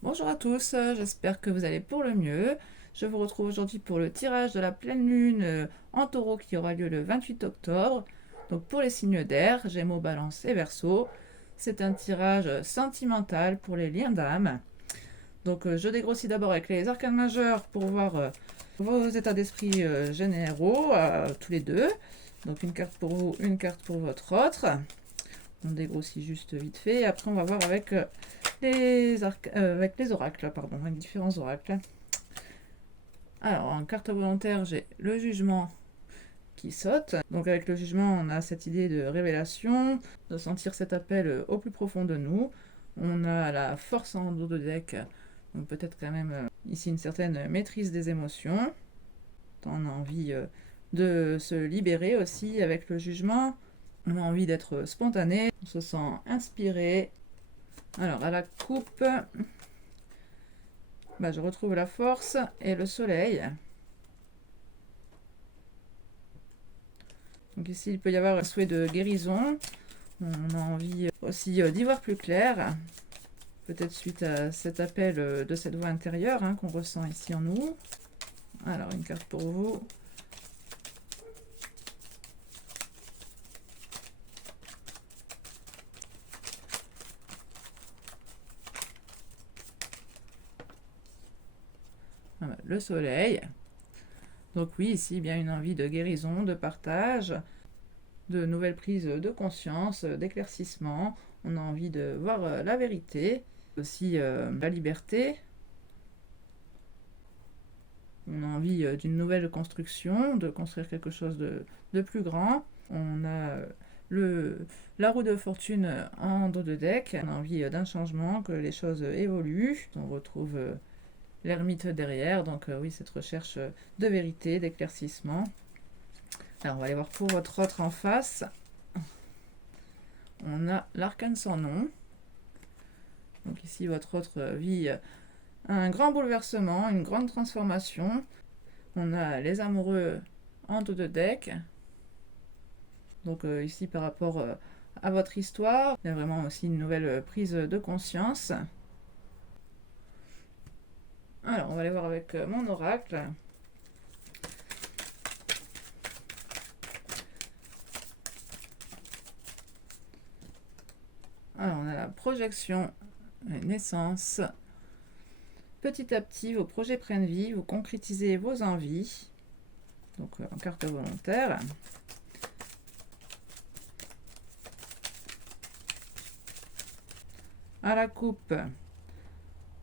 Bonjour à tous, j'espère que vous allez pour le mieux. Je vous retrouve aujourd'hui pour le tirage de la pleine lune en taureau qui aura lieu le 28 octobre. Donc pour les signes d'air, Gémeaux, Balance et Verseau. C'est un tirage sentimental pour les liens d'âme. Donc je dégrossis d'abord avec les arcanes majeurs pour voir vos états d'esprit généraux, tous les deux. Donc une carte pour vous, une carte pour votre autre. On dégrossit juste vite fait. Et après on va voir avec avec les oracles, pardon, avec différents oracles. Alors, en carte volontaire, j'ai le jugement qui saute. Donc avec le jugement, on a cette idée de révélation, de sentir cet appel au plus profond de nous. On a la force en dos de deck, donc peut-être quand même ici une certaine maîtrise des émotions. On a envie de se libérer aussi avec le jugement. On a envie d'être spontané, on se sent inspiré. Alors à la coupe, je retrouve la force et le soleil. Donc ici, il peut y avoir un souhait de guérison. On a envie aussi d'y voir plus clair. Peut-être suite à cet appel de cette voix intérieure qu'on ressent ici en nous. Alors, une carte pour vous. Voilà, le soleil. Donc oui, ici, bien une envie de guérison, de partage, de nouvelles prises de conscience, d'éclaircissement. On a envie de voir la vérité, aussi la liberté. On a envie d'une nouvelle construction, de construire quelque chose de plus grand. On a la roue de fortune en dos de deck. On a envie d'un changement, que les choses évoluent. On retrouve l'ermite derrière. Donc oui, cette recherche de vérité, d'éclaircissement. Alors on va aller voir pour votre autre en face. On a l'arcane sans nom. Donc ici, votre autre vit un grand bouleversement, une grande transformation. On a les amoureux en dos de deck. Donc ici, par rapport à votre histoire, il y a vraiment aussi une nouvelle prise de conscience. Alors, on va aller voir avec mon oracle. Alors, on a la projection, la naissance. Petit à petit, vos projets prennent vie, vous concrétisez vos envies. Donc, en carte volontaire. À la coupe,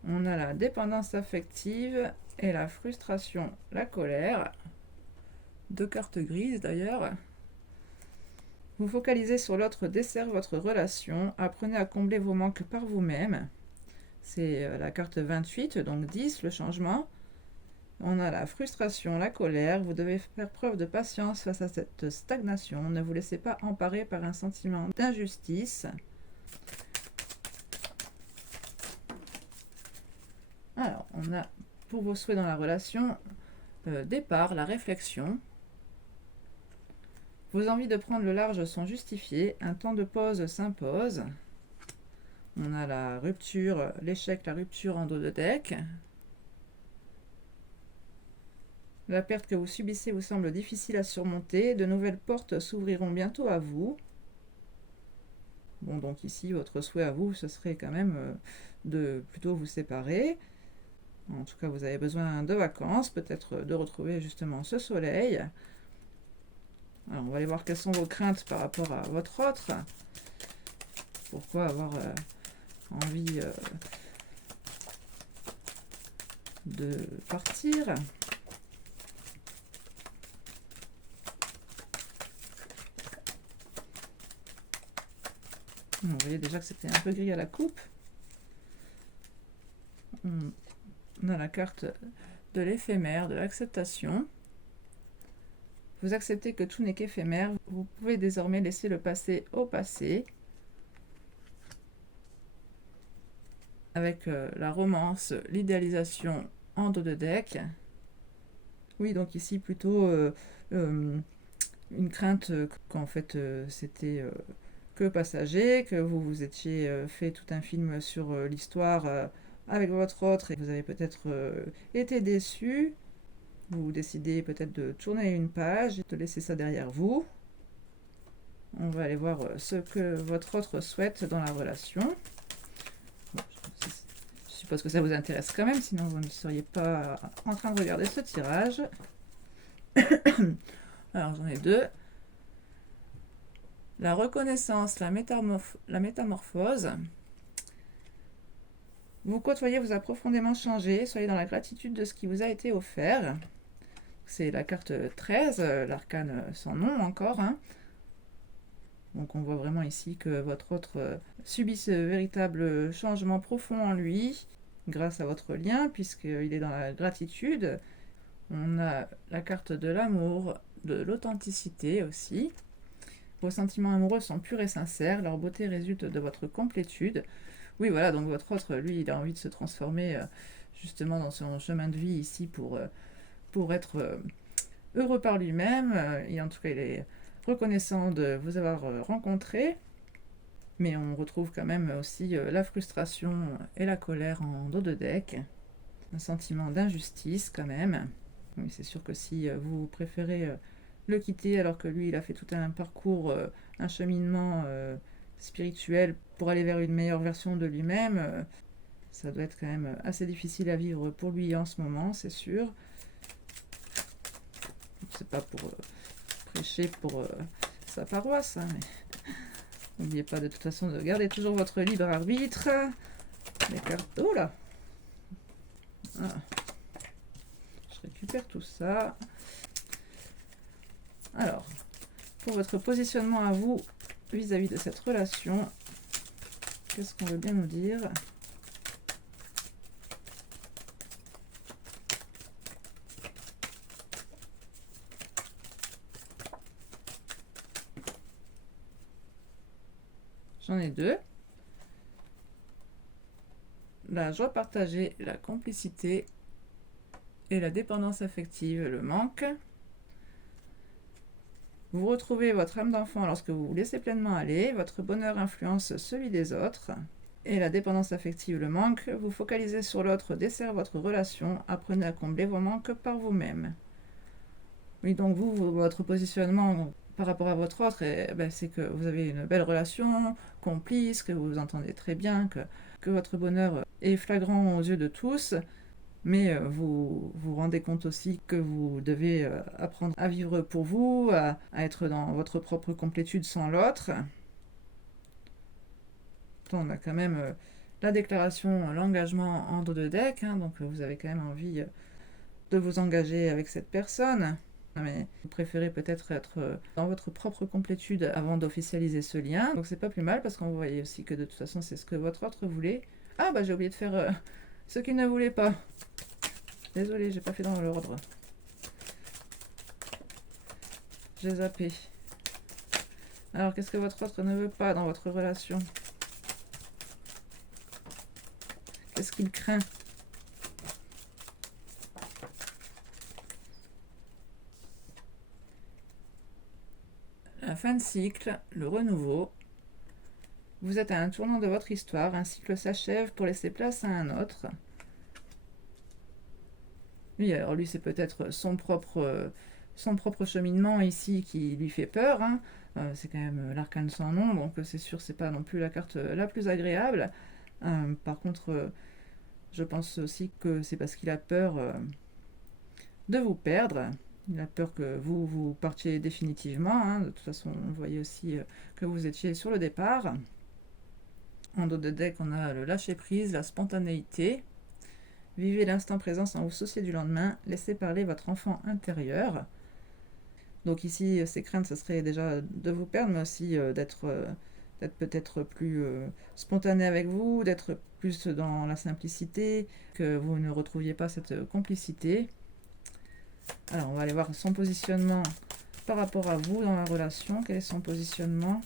on a la dépendance affective et la frustration, la colère. Deux cartes grises d'ailleurs. Vous focalisez sur l'autre dessert votre relation. Apprenez à combler vos manques par vous-même. C'est la carte 28, donc 10, le changement. On a la frustration, la colère. Vous devez faire preuve de patience face à cette stagnation. Ne vous laissez pas emparer par un sentiment d'injustice. Alors, on a pour vos souhaits dans la relation, départ, la réflexion. Vos envies de prendre le large sont justifiées. Un temps de pause s'impose. On a la rupture, l'échec, la rupture en dos de deck. La perte que vous subissez vous semble difficile à surmonter. De nouvelles portes s'ouvriront bientôt à vous. Bon, donc ici, votre souhait à vous, ce serait quand même de plutôt vous séparer. En tout cas, vous avez besoin de vacances, peut-être de retrouver justement ce soleil. Alors, on va aller voir quelles sont vos craintes par rapport à votre autre. Pourquoi avoir envie de partir? Vous voyez déjà que c'était un peu gris à la coupe. On a la carte de l'éphémère, de l'acceptation. Vous acceptez que tout n'est qu'éphémère. Vous pouvez désormais laisser le passé au passé. Avec la romance, l'idéalisation en dos de deck. Oui, donc ici plutôt une crainte qu'en fait c'était que passager, que vous vous étiez fait tout un film sur l'histoire avec votre autre et vous avez peut-être été déçu. Vous décidez peut-être de tourner une page et de laisser ça derrière vous. On va aller voir ce que votre autre souhaite dans la relation. Bon, je suppose que ça vous intéresse quand même, sinon vous ne seriez pas en train de regarder ce tirage. Alors j'en ai deux. La reconnaissance, la métamorphose. Vous côtoyez vous a profondément changé, soyez dans la gratitude de ce qui vous a été offert. C'est la carte 13, l'arcane sans nom encore. Hein. Donc on voit vraiment ici que votre autre subit ce véritable changement profond en lui, grâce à votre lien, puisqu'il est dans la gratitude. On a la carte de l'amour, de l'authenticité aussi. Vos sentiments amoureux sont purs et sincères, leur beauté résulte de votre complétude. Oui, voilà, donc votre autre, lui, il a envie de se transformer justement dans son chemin de vie ici pour être heureux par lui-même. Et en tout cas, il est reconnaissant de vous avoir rencontré. Mais on retrouve quand même aussi la frustration et la colère en dos de deck. Un sentiment d'injustice quand même. Oui, c'est sûr que si vous préférez le quitter alors que lui, il a fait tout un parcours, un cheminement spirituel pour aller vers une meilleure version de lui-même, ça doit être quand même assez difficile à vivre pour lui en ce moment, c'est sûr. C'est pas pour prêcher pour sa paroisse, hein, mais n'oubliez pas de toute façon de garder toujours votre libre arbitre. Les cartes. Oh là! Ah. Je récupère tout ça. Alors, pour votre positionnement à vous vis-à-vis de cette relation, qu'est-ce qu'on veut bien nous dire? J'en ai deux. La joie partagée, la complicité et la dépendance affective, le manque. Vous retrouvez votre âme d'enfant lorsque vous vous laissez pleinement aller, votre bonheur influence celui des autres. Et la dépendance affective, le manque, vous focalisez sur l'autre, dessert votre relation, apprenez à combler vos manques par vous-même. Oui, donc votre positionnement par rapport à votre autre, c'est que vous avez une belle relation, complice, que vous vous entendez très bien, que votre bonheur est flagrant aux yeux de tous, mais vous vous rendez compte aussi que vous devez apprendre à vivre pour vous, à être dans votre propre complétude sans l'autre. On a quand même la déclaration, l'engagement en dos de deck, hein, donc vous avez quand même envie de vous engager avec cette personne. Mais vous préférez peut-être être dans votre propre complétude avant d'officialiser ce lien. Donc c'est pas plus mal parce qu'on voyait aussi que de toute façon c'est ce que votre autre voulait. Ah bah j'ai oublié de faire ce qu'il ne voulait pas. Désolée, j'ai pas fait dans l'ordre. J'ai zappé. Alors qu'est-ce que votre autre ne veut pas dans votre relation? Qu'est-ce qu'il craint? La fin de cycle, le renouveau. Vous êtes à un tournant de votre histoire, un cycle s'achève pour laisser place à un autre. Oui, alors lui c'est peut-être son propre cheminement ici qui lui fait peur. Hein. C'est quand même l'arcane sans nom, donc c'est sûr c'est pas non plus la carte la plus agréable. Par contre, je pense aussi que c'est parce qu'il a peur de vous perdre. Il a peur que vous partiez définitivement. Hein. De toute façon, on voyait aussi que vous étiez sur le départ. En dos de deck, on a le lâcher-prise, la spontanéité. Vivez l'instant présent sans vous soucier du lendemain. Laissez parler votre enfant intérieur. Donc ici, ses craintes, ce serait déjà de vous perdre, mais aussi d'être peut-être plus spontané avec vous, d'être plus dans la simplicité, que vous ne retrouviez pas cette complicité. Alors, on va aller voir son positionnement par rapport à vous dans la relation. Quel est son positionnement ?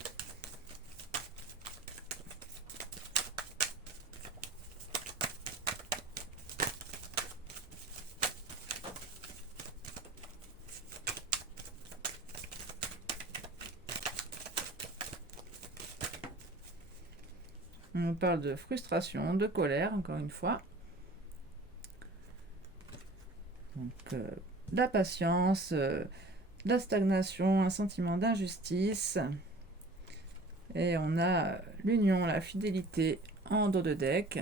On parle de frustration, de colère, encore une fois. Donc, de la patience, de la stagnation, un sentiment d'injustice. Et on a l'union, la fidélité en dos de deck.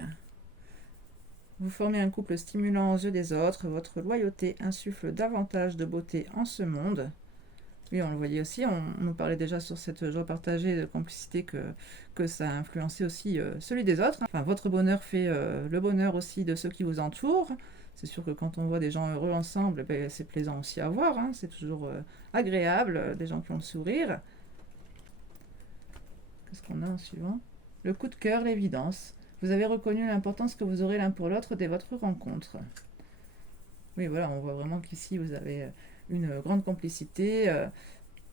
Vous formez un couple stimulant aux yeux des autres. Votre loyauté insuffle davantage de beauté en ce monde. Oui, on le voyait aussi, on nous parlait déjà sur cette joie partagée de complicité que ça a influencé aussi celui des autres. Enfin, votre bonheur fait le bonheur aussi de ceux qui vous entourent. C'est sûr que quand on voit des gens heureux ensemble, ben, c'est plaisant aussi à voir, hein. C'est toujours agréable, des gens qui ont le sourire. Qu'est-ce qu'on a en suivant? Le coup de cœur, l'évidence. Vous avez reconnu l'importance que vous aurez l'un pour l'autre dès votre rencontre. Oui, voilà, on voit vraiment qu'ici, vous avez une grande complicité,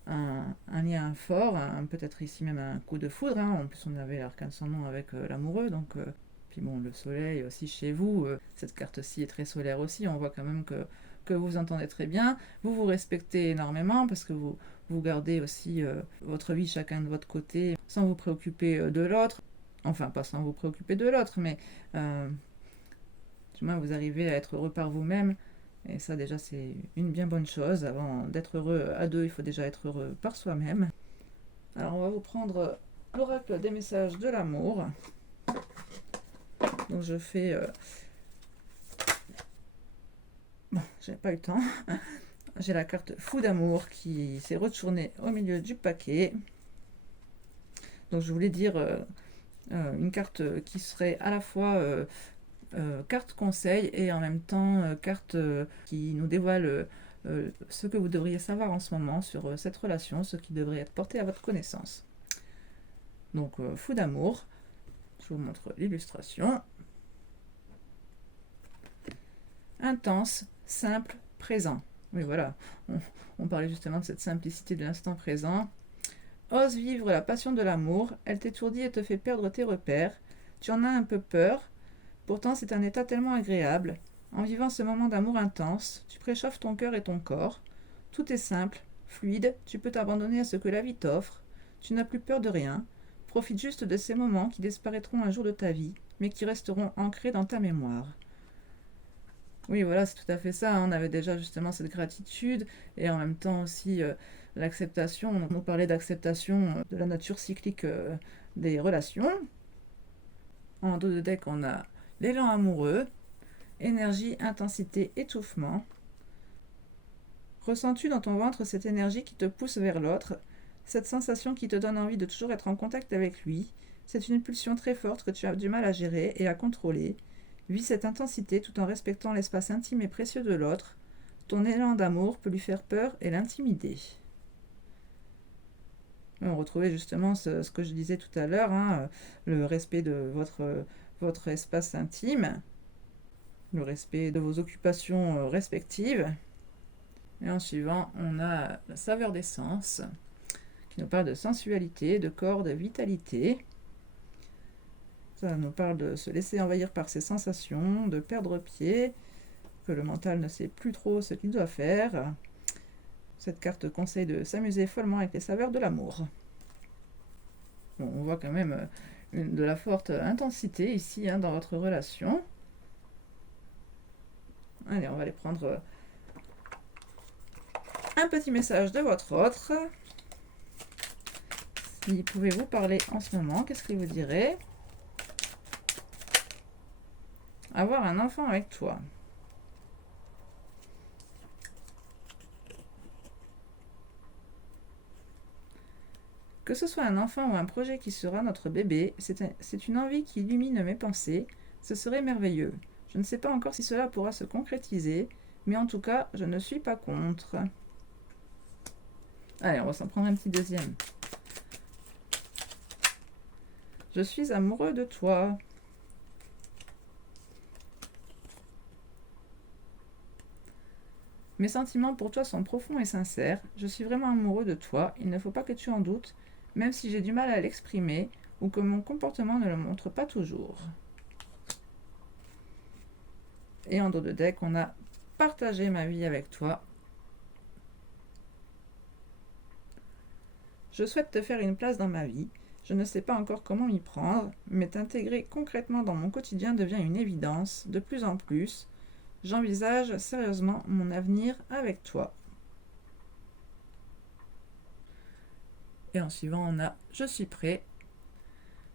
un lien fort, peut-être ici même un coup de foudre, hein. En plus, on avait l'arcane sans nom avec l'amoureux, donc... puis bon, le soleil aussi chez vous, cette carte-ci est très solaire aussi, on voit quand même que vous vous entendez très bien, vous vous respectez énormément parce que vous gardez aussi votre vie chacun de votre côté sans vous préoccuper de l'autre. Enfin, pas sans vous préoccuper de l'autre, mais du moins vous arrivez à être heureux par vous-même. Et ça déjà c'est une bien bonne chose. Avant d'être heureux à deux, il faut déjà être heureux par soi-même. Alors on va vous prendre l'oracle des messages de l'amour. Donc je fais... Bon, j'ai pas eu le temps. J'ai la carte fou d'amour qui s'est retournée au milieu du paquet. Donc je voulais dire une carte qui serait à la fois carte conseil et en même temps carte qui nous dévoile ce que vous devriez savoir en ce moment sur cette relation, ce qui devrait être porté à votre connaissance. Donc fou d'amour, je vous montre l'illustration. Intense, simple, présent. Oui voilà, on parlait justement de cette simplicité de l'instant présent. Ose vivre la passion de l'amour, elle t'étourdit et te fait perdre tes repères. Tu en as un peu peur, pourtant c'est un état tellement agréable. En vivant ce moment d'amour intense, tu préchauffes ton cœur et ton corps. Tout est simple, fluide, tu peux t'abandonner à ce que la vie t'offre. Tu n'as plus peur de rien. Profite juste de ces moments qui disparaîtront un jour de ta vie, mais qui resteront ancrés dans ta mémoire. Oui, voilà, c'est tout à fait ça, hein. On avait déjà justement cette gratitude et en même temps aussi l'acceptation. On nous parlait d'acceptation de la nature cyclique des relations. En dos de deck, on a l'élan amoureux, énergie, intensité, étouffement. Ressens-tu dans ton ventre cette énergie qui te pousse vers l'autre, cette sensation qui te donne envie de toujours être en contact avec lui? C'est une pulsion très forte que tu as du mal à gérer et à contrôler. Vis cette intensité tout en respectant l'espace intime et précieux de l'autre. Ton élan d'amour peut lui faire peur et l'intimider. On retrouvait justement ce que je disais tout à l'heure, hein, le respect de votre espace intime, le respect de vos occupations respectives. Et en suivant, on a la saveur des sens, qui nous parle de sensualité, de corps, de vitalité. Ça nous parle de se laisser envahir par ses sensations, de perdre pied, que le mental ne sait plus trop ce qu'il doit faire. Cette carte conseille de s'amuser follement avec les saveurs de l'amour. Bon, on voit quand même de la forte intensité ici dans votre relation. Allez, on va aller prendre un petit message de votre autre. Si pouvez vous parler en ce moment, qu'est-ce qu'il vous dirait? Avoir un enfant avec toi. Que ce soit un enfant ou un projet qui sera notre bébé, c'est une envie qui illumine mes pensées. Ce serait merveilleux. Je ne sais pas encore si cela pourra se concrétiser, mais en tout cas, je ne suis pas contre. Allez, on va s'en prendre un petit deuxième. Je suis amoureux de toi. Mes sentiments pour toi sont profonds et sincères. Je suis vraiment amoureux de toi. Il ne faut pas que tu en doutes, même si j'ai du mal à l'exprimer ou que mon comportement ne le montre pas toujours. Et en dos de deck, on a partagé ma vie avec toi. Je souhaite te faire une place dans ma vie. Je ne sais pas encore comment m'y prendre, mais t'intégrer concrètement dans mon quotidien devient une évidence, de plus en plus. J'envisage sérieusement mon avenir avec toi. Et en suivant, on a je suis prêt.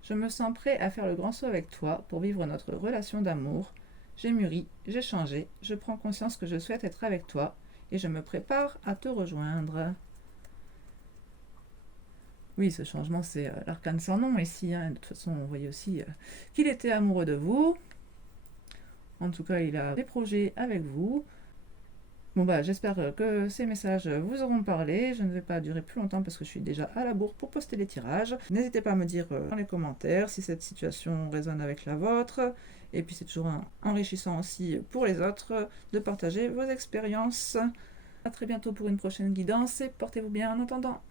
Je me sens prêt à faire le grand saut avec toi pour vivre notre relation d'amour. J'ai mûri, j'ai changé, je prends conscience que je souhaite être avec toi et je me prépare à te rejoindre. Oui, ce changement, c'est l'arcane sans nom ici. Hein. De toute façon, on voyait aussi qu'il était amoureux de vous. En tout cas, il a des projets avec vous. Bon bah j'espère que ces messages vous auront parlé. Je ne vais pas durer plus longtemps parce que je suis déjà à la bourre pour poster les tirages. N'hésitez pas à me dire dans les commentaires si cette situation résonne avec la vôtre. Et puis c'est toujours enrichissant aussi pour les autres de partager vos expériences. A très bientôt pour une prochaine guidance et portez-vous bien en attendant.